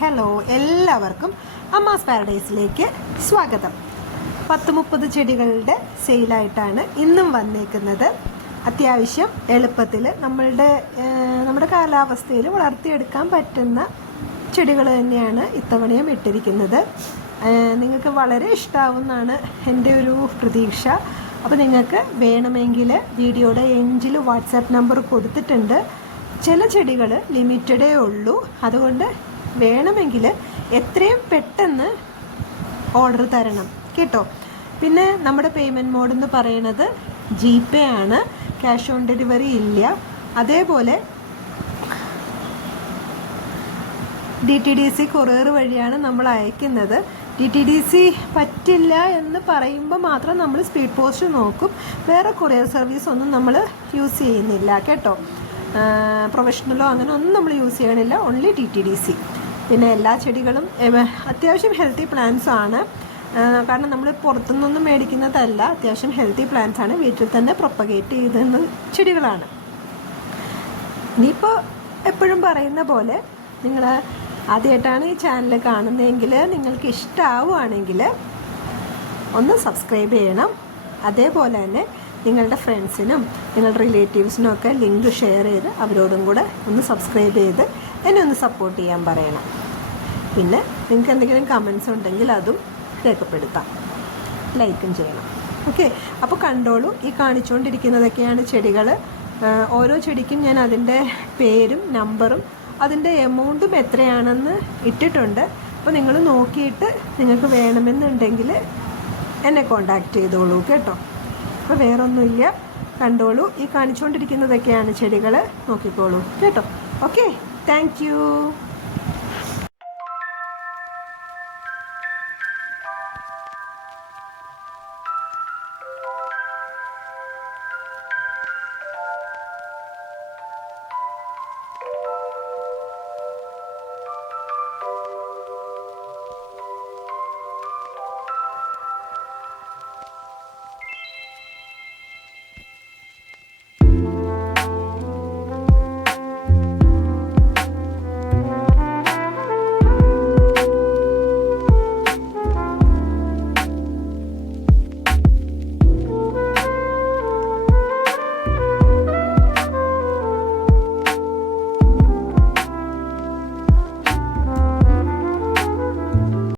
Hello, എല്ലാവർക്കും അമ്മാസ് പാരഡൈസിലേക്ക് സ്വാഗതം. 10-30 ചെടികളുടെ സെയിലായിട്ടാണ് ഇന്നും വന്നേക്കുന്നത്. അത്യാവശ്യം എളുപ്പത്തിൽ നമ്മുടെ കാലാവസ്ഥയിൽ വളർത്തിയെടുക്കാൻ പറ്റുന്ന ചെടികൾ തന്നെയാണ് ഇത്തവണയും ഇട്ടിരിക്കുന്നത്. നിങ്ങൾക്ക് വളരെ ഇഷ്ടമാവുമെന്നാണ് എൻ്റെ ഒരു പ്രതീക്ഷ. അപ്പോൾ നിങ്ങൾക്ക് വേണമെങ്കിൽ വീഡിയോയുടെ എൻഡിൽ വാട്സാപ്പ് നമ്പർ കൊടുത്തിട്ടുണ്ട്. ചില ചെടികൾ ലിമിറ്റഡേ ഉള്ളൂ, അതുകൊണ്ട് വേണമെങ്കിൽ എത്രയും പെട്ടെന്ന് ഓർഡർ തരണം കേട്ടോ. പിന്നെ നമ്മുടെ പേയ്മെൻറ്റ് മോഡ് എന്ന് പറയുന്നത് GPay ആണ്, ക്യാഷ് ഓൺ ഡെലിവറി ഇല്ല. അതേപോലെ DTDC കൊറിയർ വഴിയാണ് നമ്മൾ അയക്കുന്നത്. DTDC പറ്റില്ല എന്ന് പറയുമ്പോൾ മാത്രം നമ്മൾ സ്പീഡ് പോസ്റ്റ് നോക്കും. വേറെ കൊറിയർ സർവീസ് ഒന്നും നമ്മൾ യൂസ് ചെയ്യുന്നില്ല കേട്ടോ. പ്രൊഫഷണലോ അങ്ങനെ ഒന്നും നമ്മൾ യൂസ് ചെയ്യണില്ല, ഓൺലി DTDC. പിന്നെ എല്ലാ ചെടികളും അത്യാവശ്യം ഹെൽത്തി പ്ലാന്റ്സ് ആണ്, കാരണം നമ്മൾ പുറത്തുനിന്നൊന്നും മേടിക്കുന്നതല്ല. അത്യാവശ്യം ഹെൽത്തി പ്ലാന്റ്സ് ആണ്, വീട്ടിൽ തന്നെ പ്രൊപ്പഗേറ്റ് ചെയ്തുന്ന ചെടികളാണ്. ഇനിയിപ്പോൾ എപ്പോഴും പറയുന്ന പോലെ നിങ്ങൾ ആദ്യമായിട്ടാണ് ഈ ചാനൽ കാണുന്നതെങ്കിൽ നിങ്ങൾക്ക് ഇഷ്ടമാവുകയാണെങ്കിൽ ഒന്ന് സബ്സ്ക്രൈബ് ചെയ്യണം. അതേപോലെ തന്നെ നിങ്ങളുടെ ഫ്രണ്ട്സിനും നിങ്ങളുടെ റിലേറ്റീവ്സിനും ഒക്കെ ലിങ്ക് ഷെയർ ചെയ്ത് അവരോടും കൂടെ ഒന്ന് സബ്സ്ക്രൈബ് ചെയ്ത് എന്നെ ഒന്ന് സപ്പോർട്ട് ചെയ്യാൻ പറയണം. പിന്നെ നിങ്ങൾക്ക് എന്തെങ്കിലും കമൻസ് ഉണ്ടെങ്കിൽ അതും രേഖപ്പെടുത്താം, ലൈക്കും ചെയ്യണം. ഓക്കെ, അപ്പോൾ കണ്ടോളൂ. ഈ കാണിച്ചുകൊണ്ടിരിക്കുന്നതൊക്കെയാണ് ചെടികൾ. ഓരോ ചെടിക്കും ഞാൻ അതിൻ്റെ പേരും നമ്പറും അതിൻ്റെ എമൗണ്ടും എത്രയാണെന്ന് ഇട്ടിട്ടുണ്ട്. അപ്പോൾ നിങ്ങൾ നോക്കിയിട്ട് നിങ്ങൾക്ക് വേണമെന്നുണ്ടെങ്കിൽ എന്നെ കോണ്ടാക്ട് ചെയ്തോളൂ കേട്ടോ. അപ്പോൾ വേറൊന്നുമില്ല, കണ്ടോളൂ. ഈ കാണിച്ചുകൊണ്ടിരിക്കുന്നതൊക്കെയാണ് ചെടികൾ, നോക്കിക്കോളൂ കേട്ടോ. Okay, thank you.